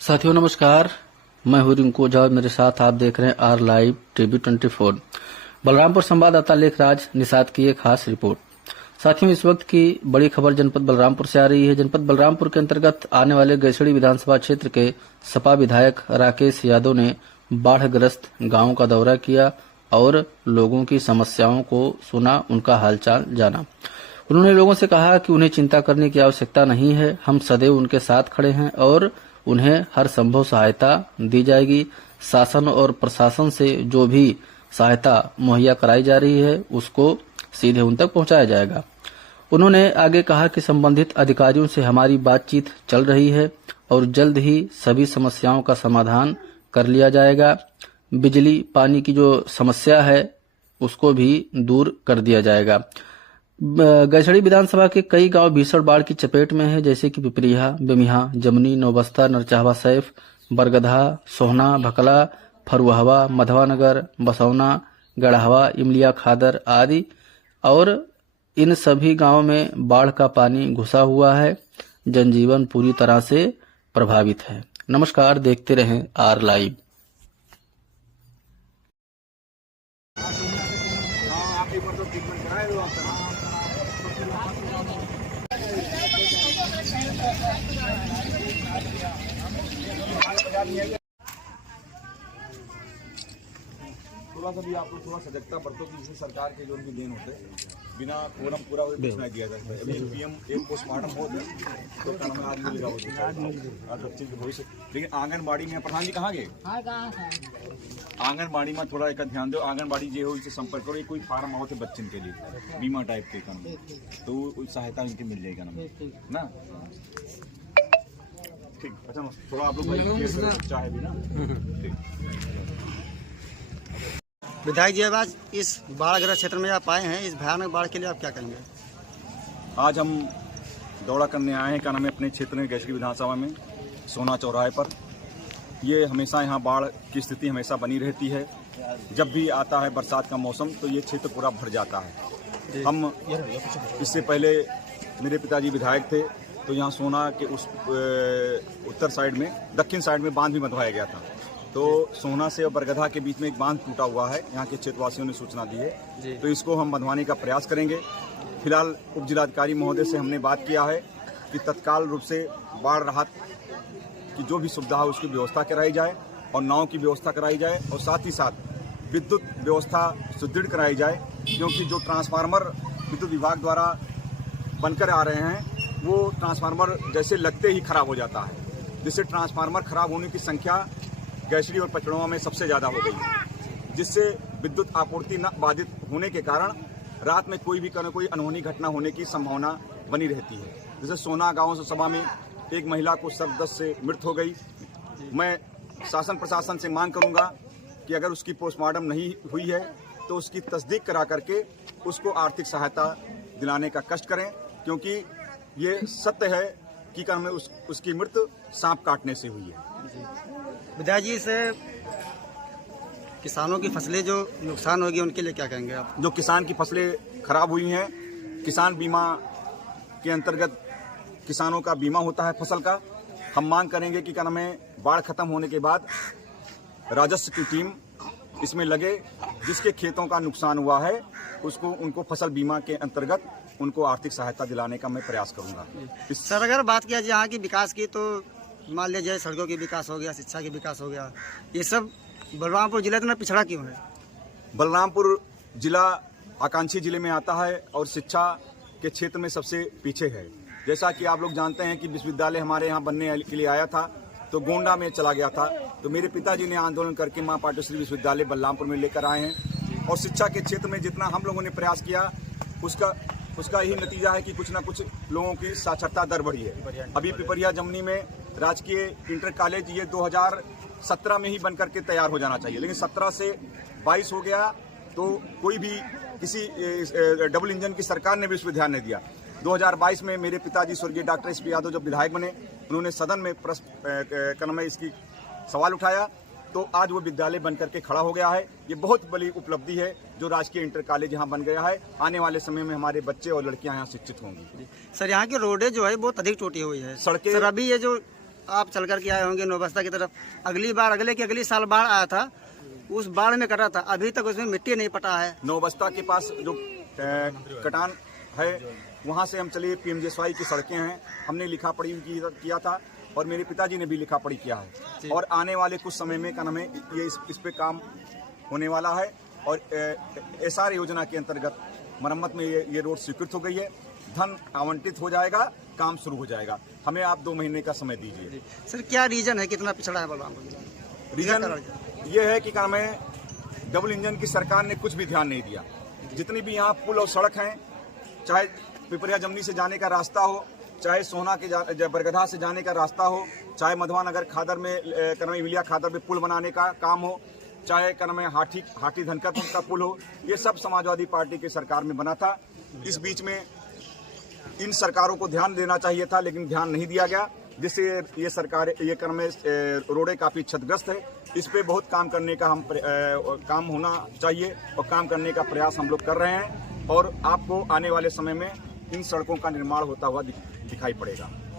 साथियों नमस्कार, मैं हूं रिंकू ओझा और मेरे साथ आप देख रहे हैं आर लाइव टीवी 24। बलरामपुर संवाददाता लेखराज निषाद की एक खास रिपोर्ट। साथियों, इस वक्त की बड़ी खबर जनपद बलरामपुर से आ रही है। जनपद बलरामपुर के अंतर्गत आने वाले गैसड़ी विधानसभा क्षेत्र के सपा विधायक राकेश यादव ने बाढ़ग्रस्त गांवों का दौरा किया और लोगों की समस्याओं को सुना, उनका हालचाल जाना। उन्होंने लोगों से कहा कि उन्हें चिंता करने की आवश्यकता नहीं है, हम सदैव उनके साथ खड़े हैं और उन्हें हर संभव सहायता दी जाएगी। शासन और प्रशासन से जो भी सहायता मुहैया कराई जा रही है उसको सीधे उन तक पहुंचाया जाएगा। उन्होंने आगे कहा कि संबंधित अधिकारियों से हमारी बातचीत चल रही है और जल्द ही सभी समस्याओं का समाधान कर लिया जाएगा। बिजली पानी की जो समस्या है उसको भी दूर कर दिया जाएगा। गैसड़ी विधानसभा के कई गांव भीषण बाढ़ की चपेट में है, जैसे कि पिपरिया, बेमिहा, जमनी, नौबस्ता, नरचाहवा सैफ, बरगधा, सोहना, भकला, फरुहवा, मधवानगर, बसौना, गढ़हवा, इमलिया, खादर आदि। और इन सभी गांवों में बाढ़ का पानी घुसा हुआ है। जनजीवन पूरी तरह से प्रभावित है। नमस्कार, देखते रहें आर लाइव। थोड़ा सा भी आप लोग थोड़ा सजगता बरतो कि जैसे सरकार के जो उनकी देन होते बिना कोरम पूरा घोषणा किया जाता है। अभी पीएम एक पोस्टमार्टम हो गया तो कल में आज मिलेगा आज बच्चे के भविष्य। लेकिन आंगनबाड़ी में प्रधान जी कहाँ गए? आंगनबाड़ी में थोड़ा एक ध्यान दो। आंगनबाड़ी जो हो इससे संपर्क करो। कोई फार्म आओ थे बच्चन के लिए बीमा टाइप के काम तो सहायता इनकी मिल जाएगा ना। ठीक, अच्छा थोड़ा आप लोग चाहे भी ना। विधायक जी, आज इस बाढ़ग्रस्त क्षेत्र में आप आए हैं, इस भयानक बाढ़ के लिए आप क्या कहेंगे? आज हम दौरा करने आए हैं, क्या नाम है, अपने क्षेत्र में गैसड़ी विधानसभा में सोना चौराहे पर। ये हमेशा यहाँ बाढ़ की स्थिति हमेशा बनी रहती है। जब भी आता है बरसात का मौसम तो ये क्षेत्र पूरा भर जाता है। हम इससे पहले मेरे पिताजी विधायक थे तो यहाँ सोना के उस उत्तर साइड में, दक्षिण साइड में बांध भी बंधवाया गया था। तो सोहना से और बरगधा के बीच में एक बांध टूटा हुआ है, यहाँ के क्षेत्रवासियों ने सूचना दी है। तो इसको हम बंधवाने का प्रयास करेंगे। फिलहाल उप जिलाधिकारी महोदय से हमने बात किया है कि तत्काल रूप से बाढ़ राहत की जो भी सुविधा है उसकी व्यवस्था कराई जाए और नाव की व्यवस्था कराई जाए और साथ ही साथ विद्युत व्यवस्था सुदृढ़ कराई जाए, क्योंकि जो ट्रांसफार्मर विद्युत विभाग द्वारा बनकर आ रहे हैं वो ट्रांसफार्मर जैसे लगते ही खराब हो जाता है, जिससे ट्रांसफार्मर खराब होने की संख्या गैसड़ी और पचड़ों में सबसे ज़्यादा हो गई है, जिससे विद्युत आपूर्ति न बाधित होने के कारण रात में कोई अनहोनी घटना होने की संभावना बनी रहती है। जैसे सोना गांव सभा में एक महिला को सर्पदंश से मृत्यु हो गई। मैं शासन प्रशासन से मांग करूंगा कि अगर उसकी पोस्टमार्टम नहीं हुई है तो उसकी तस्दीक करा करके उसको आर्थिक सहायता दिलाने का कष्ट करें, क्योंकि ये सत्य है कि उसकी मृत्यु सांप काटने से हुई है। विधायक जी, से किसानों की फसलें जो नुकसान होगी उनके लिए क्या कहेंगे आप? जो किसान की फसलें खराब हुई हैं, किसान बीमा के अंतर्गत किसानों का बीमा होता है फसल का। हम मांग करेंगे कि क्या नाम है, बाढ़ खत्म होने के बाद राजस्व की टीम इसमें लगे, जिसके खेतों का नुकसान हुआ है उनको फसल बीमा के अंतर्गत उनको आर्थिक सहायता दिलाने का मैं प्रयास करूंगा। सर, अगर बात किया जाए यहाँ की विकास की तो मान लीजिए सड़कों की विकास हो गया, शिक्षा की विकास हो गया, ये सब बलरामपुर जिला इतना पिछड़ा क्यों है? बलरामपुर जिला आकांक्षी जिले में आता है और शिक्षा के क्षेत्र में सबसे पीछे है। जैसा कि आप लोग जानते हैं कि विश्वविद्यालय हमारे यहाँ बनने के लिए आया था तो गोंडा में चला गया था, तो मेरे पिताजी ने आंदोलन करके माँ पाटेश्वरी विश्वविद्यालय बलरामपुर में लेकर आए हैं। और शिक्षा के क्षेत्र में जितना हम लोगों ने प्रयास किया उसका यही नतीजा है कि कुछ ना कुछ लोगों की साक्षरता दर बढ़ी है। अभी पिपरिया जमनी में राजकीय इंटर कॉलेज ये 2017 में ही बनकर के तैयार हो जाना चाहिए, लेकिन 17 से 22 हो गया तो कोई भी किसी डबल इंजन की सरकार ने भी उस पर ध्यान नहीं दिया। 2022 में मेरे पिताजी स्वर्गीय डॉक्टर SP यादव जब विधायक बने, उन्होंने सदन में प्रश्न में इसकी सवाल उठाया तो आज वो विद्यालय बनकर के खड़ा हो गया है। ये बहुत बड़ी उपलब्धि है जो राजकीय इंटर कॉलेज यहाँ बन गया है। आने वाले समय में हमारे बच्चे और लड़कियां यहाँ शिक्षित होंगी। सर, यहाँ की रोडें जो है बहुत अधिक टूटी हुई है। सड़कें, सर, अभी ये जो आप चल कर के आए होंगे नौबस्ता की तरफ। अगली बार अगले साल बाढ़ आया था, उस बाढ़ में कटा था, अभी तक उसमें मिट्टी नहीं पटा है। नौबस्ता के पास जो कटान है वहाँ से हम चले, पीएमजीएसवाई की सड़कें हैं, हमने लिखा पढ़ी किया था और मेरे पिताजी ने भी लिखा पढ़ी किया है और आने वाले कुछ समय में क्या नाम है ये इस पे काम होने वाला है और एसआर योजना के अंतर्गत मरम्मत में ये रोड स्वीकृत हो गई है, धन आवंटित हो जाएगा, काम शुरू हो जाएगा। हमें आप 2 महीने का समय दीजिए। सर क्या रीजन है, कितना पिछड़ा है बलरामपुर जिला? रीजन ये है कि क्या नाम है डबल इंजन की सरकार ने कुछ भी ध्यान नहीं दिया। जितनी भी यहाँ पुल और सड़क हैं, चाहे पिपरिया जमनी से जाने का रास्ता हो, चाहे सोना के बरगधा से जाने का रास्ता हो, चाहे मधवा नगर खादर में इमिलिया खादर में पुल बनाने का काम हो, चाहे कनमे हाटी धनकर का पुल हो, ये सब समाजवादी पार्टी की सरकार में बना था। इस बीच में इन सरकारों को ध्यान देना चाहिए था, लेकिन ध्यान नहीं दिया गया, जिससे ये सरकार ये कनमे रोडें काफ़ी क्षतिग्रस्त है। इस पे बहुत काम करने का काम होना चाहिए और काम करने का प्रयास हम लोग कर रहे हैं और आपको आने वाले समय में इन सड़कों का निर्माण होता हुआ दिखाई पड़ेगा।